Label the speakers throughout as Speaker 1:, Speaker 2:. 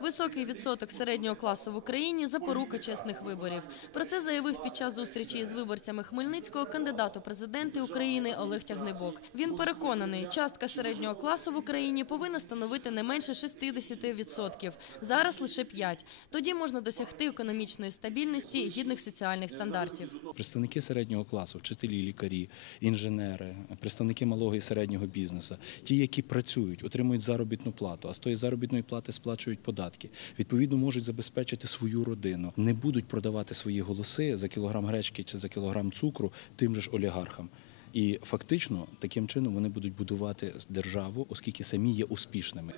Speaker 1: Високий відсоток середнього класу в Україні – запорука чесних виборів. Про це заявив під час зустрічі з виборцями Хмельницького кандидат у президенти України Олег Тягнебок. Він переконаний, частка середнього класу в Україні повинна становити не менше 60%. Зараз лише 5%. Тоді можна досягти економічної стабільності гідних соціальних стандартів.
Speaker 2: Представники середнього класу, вчителі, лікарі, інженери, представники малого і середнього бізнесу, ті, які працюють, отримують заробітну плату, а з тої заробітної плати сплачують податки, відповідно можуть забезпечити свою родину, не будуть продавати свої голоси за кілограм гречки чи за кілограм цукру тим же ж олігархам. І фактично таким чином вони будуть будувати державу, оскільки самі є успішними.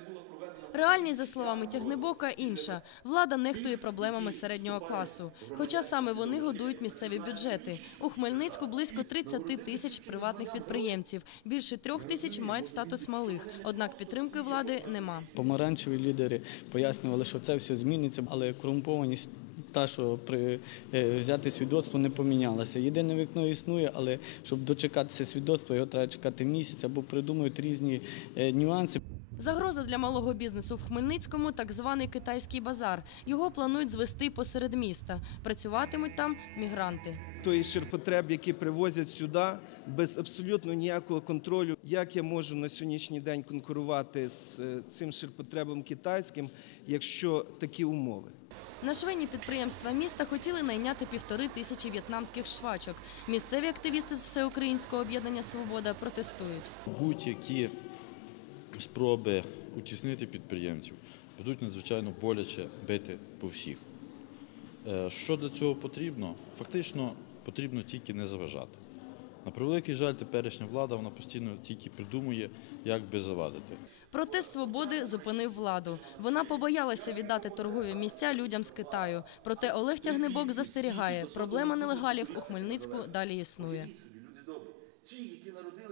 Speaker 1: Реальність, за словами Тягнебока, інша. Влада нехтує проблемами середнього класу. Хоча саме вони годують місцеві бюджети. У Хмельницьку близько 30 тисяч приватних підприємців. Більше трьох тисяч мають статус малих. Однак підтримки влади нема.
Speaker 3: Помаранчеві лідери пояснювали, що це все зміниться, але корумпованість та, що при е, взяти свідоцтво, не помінялася. Єдине вікно існує, але щоб дочекатися свідоцтва, його треба чекати місяць або придумують різні е, нюанси.
Speaker 1: Загроза для малого бізнесу в Хмельницькому – так званий китайський базар. Його планують звести посеред міста. Працюватимуть там мігранти.
Speaker 4: той ширпотреб, який привозять сюди, без абсолютно ніякого контролю. Як я можу на сьогоднішній день конкурувати з е, цим ширпотребом китайським, якщо такі умови?
Speaker 1: На швейні підприємства міста хотіли найняти півтори тисячі в'єтнамських швачок. Місцеві активісти з Всеукраїнського об'єднання «Свобода» протестують.
Speaker 5: будь-які спроби утіснити підприємців будуть надзвичайно боляче бити по всіх. Е, Що для цього потрібно? Фактично потрібно тільки не заважати. На превеликий жаль, теперішня влада вона постійно тільки придумує, як би завадити.
Speaker 1: Протест «Свободи» зупинив владу. Вона побоялася віддати торгові місця людям з Китаю. Проте Олег Тягнебок застерігає, проблема нелегалів у Хмельницьку далі існує.
Speaker 6: Ті, які народилися